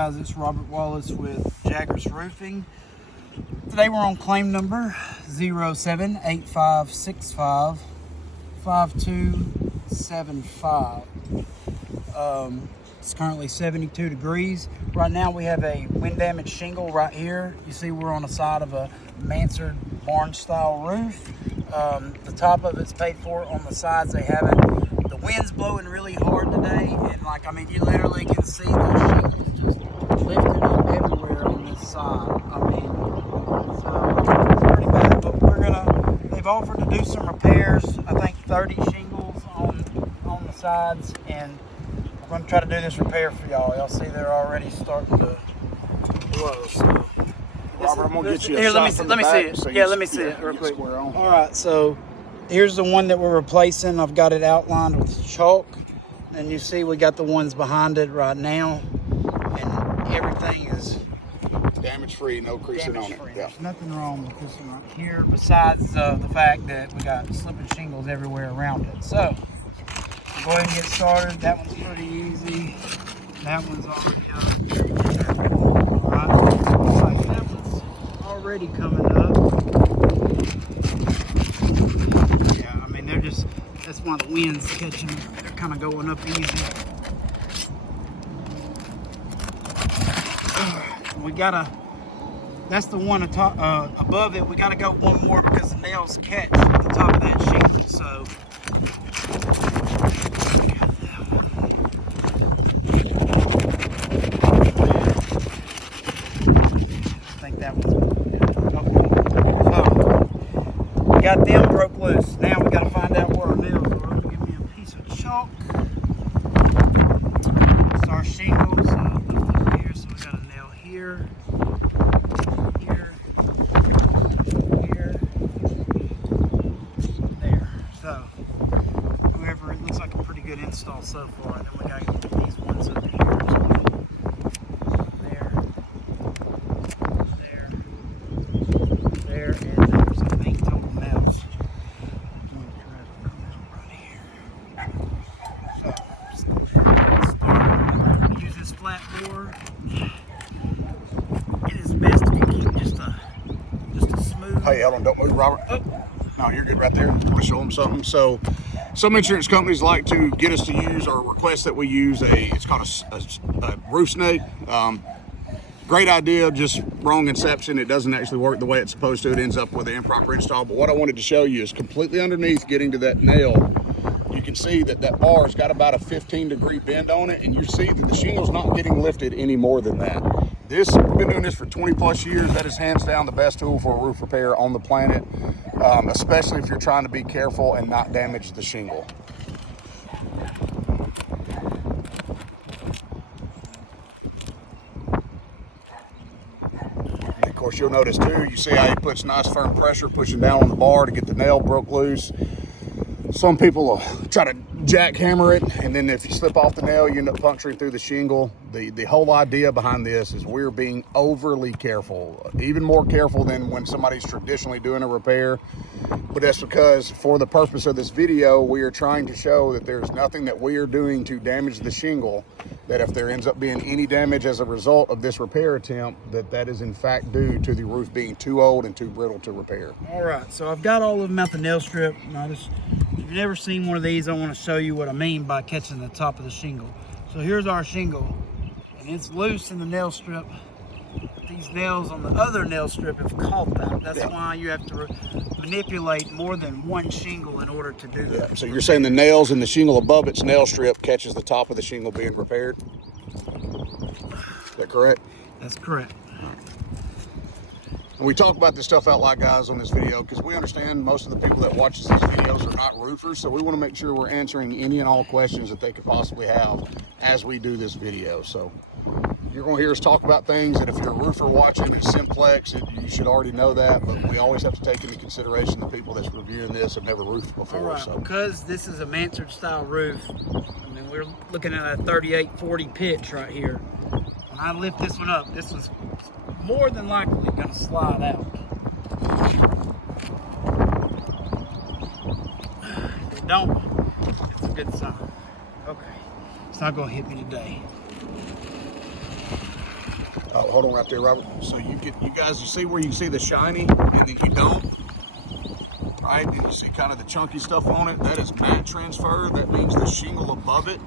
guys, it's Robert Wallace with Jaggers Roofing. Today we're on claim number 0785655275. It's currently 72 degrees. Right now we have a wind damaged shingle right here. You see we're on the side of a mansard barn style roof. The top of it's paid for. On the sides they haven't. The wind's blowing really hard today, and you literally can see the shingles just lifting up everywhere on this side. It's pretty bad, but they've offered to do some repairs. I think 30 shingles on the sides, and we're going to try to do this repair for y'all. Y'all see they're already starting to blow. So Robert, I'm gonna get you a here, shot let me see it. so Let me see it real quick. On. All right, so here's the one that we're replacing. I've got it outlined with chalk, and you see we got the ones behind it right now, and everything is damage-free, no creasing on it. Yeah. There's nothing wrong with this one right here, besides the fact that we got slipping shingles everywhere around it. So go ahead and get started. That one's pretty easy. That one's already up. All right. That one's already coming up. Yeah, that's why the wind's catching them. They're kind of going up easy. That's the one above it. We gotta go one more because the nails catch at the top of that shingle. So I think that one's okay. So we got them broke loose. Now we gotta find out where our nails are. Give me a piece of chalk. It's our shingles. Lift up here, so we got a nail here. Install so far, and then we gotta get these ones up here as well. There, and there's 8 total nails. Right here. So, start. Use this flat bore. It is best if you keep just a smooth. Hey, hold on, don't move, Robert. Oh. No, you're good right there. I want to show them something. So, some insurance companies like to get us to use or request that we use it's called a roof snake. Great idea, just wrong inception. It doesn't actually work the way it's supposed to. It ends up with an improper install. But what I wanted to show you is completely underneath getting to that nail. You can see that bar's got about a 15-degree bend on it, and you see that the shingle's not getting lifted any more than that. We've been doing this for 20 plus years. That is hands down the best tool for a roof repair on the planet, especially if you're trying to be careful and not damage the shingle. And of course, you'll notice too, you see how he puts nice firm pressure pushing down on the bar to get the nail broke loose. Some people will try to jackhammer it, and then if you slip off the nail, you end up puncturing through the shingle. The whole idea behind this is we're being overly careful, even more careful than when somebody's traditionally doing a repair. But that's because for the purpose of this video, we are trying to show that there's nothing that we are doing to damage the shingle, that if there ends up being any damage as a result of this repair attempt, that is in fact due to the roof being too old and too brittle to repair. All right, so I've got all of them at the nail strip. If you've never seen one of these, I want to show you what I mean by catching the top of the shingle. So here's our shingle, and it's loose in the nail strip. These nails on the other nail strip have caught that. That's why you have to manipulate more than one shingle in order to do that. So you're saying the nails and the shingle above its nail strip catches the top of the shingle being repaired? Is that correct? That's correct. And we talk about this stuff out loud, guys, on this video because we understand most of the people that watch these videos are not roofers, so we want to make sure we're answering any and all questions that they could possibly have as we do this video. So you're going to hear us talk about things that if you're a roofer watching, it's simplex. You should already know that, but we always have to take into consideration the people that's reviewing this have never roofed before. All right, because this is a mansard style roof, we're looking at a 38-40 pitch right here. When I lift this one up, this is more than likely going to slide out. If it don't, it's a good sign. Okay, it's not going to hit me today. Hold on right there, Robert. So you guys see where you can see the shiny and then you don't, right? And you see kind of the chunky stuff on it. That is mat transfer. That means the shingle above it.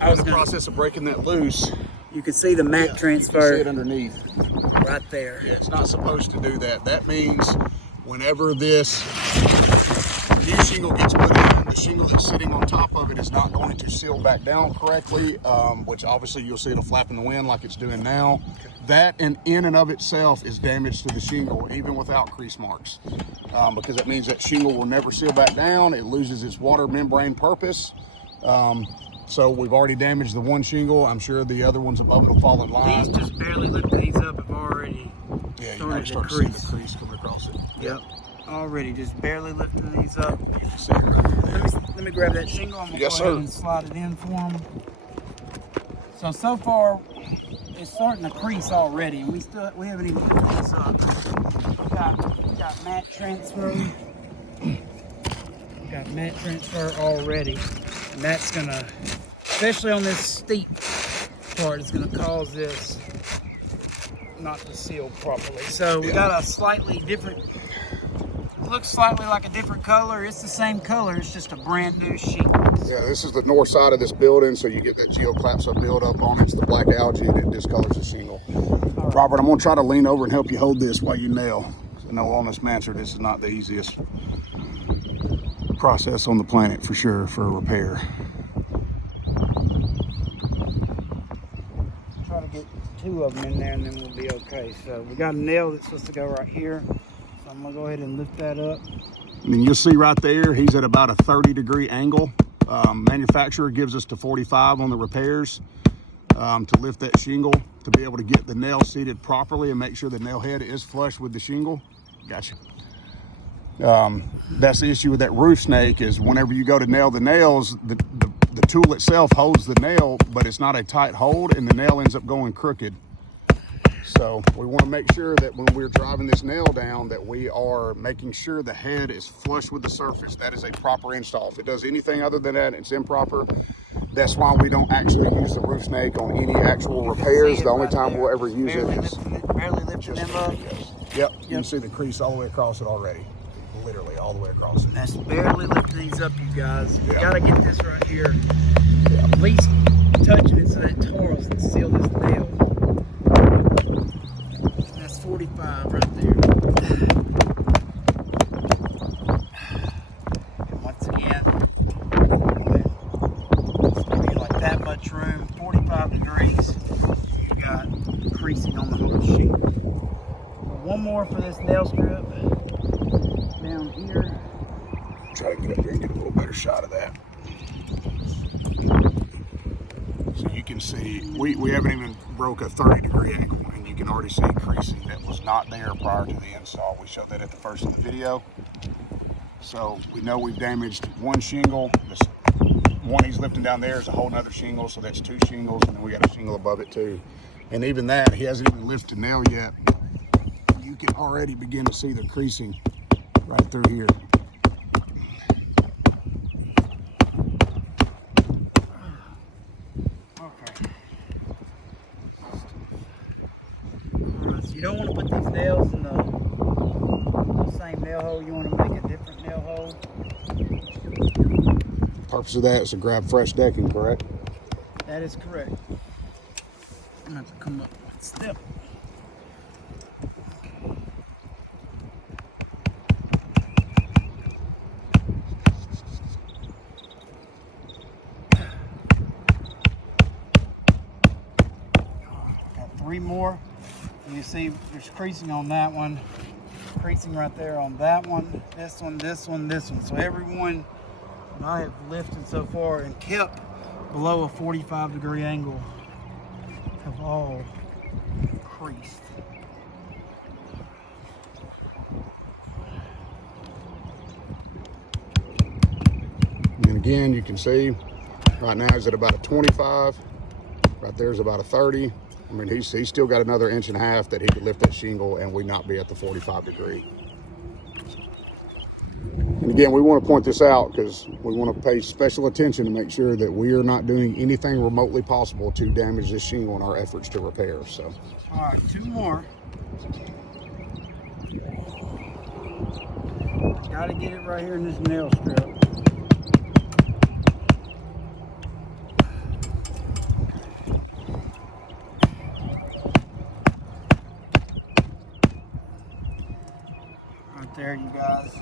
In the process of breaking that loose, you can see the mat transfer. You can see it underneath. Right there. Yeah, it's not supposed to do that. That means whenever this new shingle gets put in, the shingle that's sitting on top of it is not going to seal back down correctly, which obviously you'll see it'll flap in the wind like it's doing now. That in and of itself is damage to the shingle, even without crease marks, because it means that shingle will never seal back down. It loses its water membrane purpose. So we've already damaged the one shingle. I'm sure the other ones above will fall in line. These just barely lifting these up have already start to see the crease coming across it. Yep. Already just barely lifting these up. You can see it right there. Let me grab that shingle. I'm gonna Yes, go ahead sir. and slide it in for them. So far it's starting to crease already, and we haven't even lifted this up. We got mat transfer. We got mat transfer already, and that's gonna, especially on this steep part, it's gonna cause this not to seal properly. So we got a slightly different, looks slightly like a different color. It's the same color, it's just a brand new sheet. Yeah, this is the north side of this building, so you get that geoclapsa buildup on it. It's the black algae that discolors the shingle. Right. Robert, I'm gonna try to lean over and help you hold this while you nail. I know on this mansard, this is not the easiest process on the planet for sure for a repair. Try to get two of them in there and then we'll be okay. So we got a nail that's supposed to go right here. So I'm gonna go ahead and lift that up. And then you'll see right there, he's at about a 30-degree angle. Manufacturer gives us to 45 on the repairs to lift that shingle, to be able to get the nail seated properly and make sure the nail head is flush with the shingle. Gotcha. That's the issue with that roof snake, is whenever you go to nail the nails, the tool itself holds the nail, but it's not a tight hold and the nail ends up going crooked. So we want to make sure that when we're driving this nail down, that we are making sure the head is flush with the surface. That is a proper install. If it does anything other than that, it's improper. That's why we don't actually use the roof snake on any actual repairs. The only time we'll ever use it is barely lifting them up. Yep, you can see the crease all the way across it already. Literally all the way across it. That's barely lifting these up, you guys. You gotta get this right here. At least touching it so that Taurus can seal this nail. That's 45 right there. And once again, it's gonna be like that much room, 45 degrees. You got creasing on the whole sheet. One more for this nail strip. Down here. Try to get up here and get a little better shot of that. So you can see, we haven't even broke a 30-degree angle, and you can already see creasing that was not there prior to the install. We showed that at the first of the video. So we know we've damaged one shingle. This one he's lifting down there is a whole nother shingle, so that's two shingles, and then we got a shingle above it too. And even that, he hasn't even lifted nail yet. You can already begin to see the creasing right through here. Okay. So you don't want to put these nails in the same nail hole. You want to make a different nail hole. Purpose of that is to grab fresh decking, correct? That is correct. I'm going to have to come up with a step. Three more. You see there's creasing on that one, creasing right there on that one, this one, this one, this one. So every one that I have lifted so far and kept below a 45-degree angle have all creased. And again, you can see right now he's at about a 25. Right there's about a 30. I mean, he's still got another 1.5 inches that he could lift that shingle and we not be at the 45 degree. And again, we want to point this out because we want to pay special attention to make sure that we are not doing anything remotely possible to damage this shingle in our efforts to repair. So, all right, 2 more. Got to get it right here in this nail strip. Right there, you guys.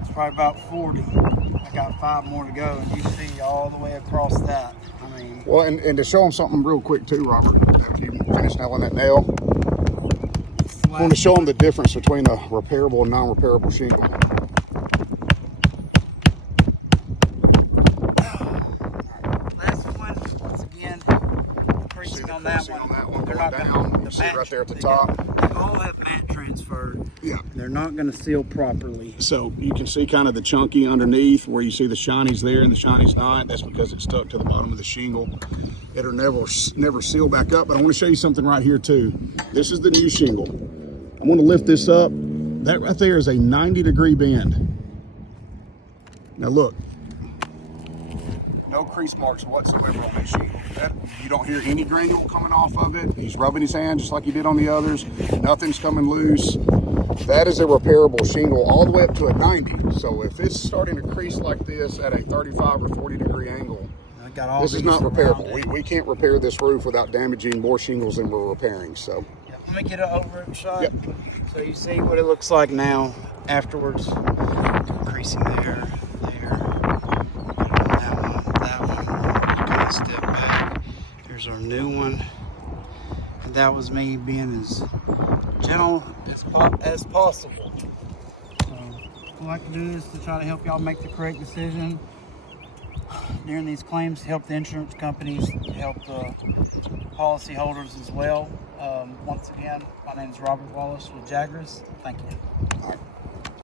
It's probably about 40. I got 5 more to go, and you see all the way across that. I mean, well, and to show them something real quick too, Robert, after you finish nailing that nail, I want to show them the difference between a repairable and non-repairable shingle. Last one, once again, creasing on that one. They're not down. going You to see it right there at the top. They all have mat transfer. Yeah. They're not going to seal properly. So you can see kind of the chunky underneath where you see the shinies there and the shinies not. That's because it's stuck to the bottom of the shingle. It'll never seal back up. But I want to show you something right here too. This is the new shingle. I'm going to lift this up. That right there is a 90-degree bend. Now look, no crease marks whatsoever on that shingle. You don't hear any granule coming off of it. He's rubbing his hand just like he did on the others. Nothing's coming loose. That is a repairable shingle all the way up to a 90. So if it's starting to crease like this at a 35 or 40-degree angle, this is not repairable. We can't repair this roof without damaging more shingles than we're repairing. So let me get an over shot. Yep. So you see what it looks like now afterwards. Creasing there. That one. Kind of step back. Here's our new one. And that was me being as gentle as possible. So I like to do this to try to help y'all make the correct decision during these claims, help the insurance companies, help the policy holders as well. Once again, my name is Robert Wallace with Jaggers. Thank you. all right.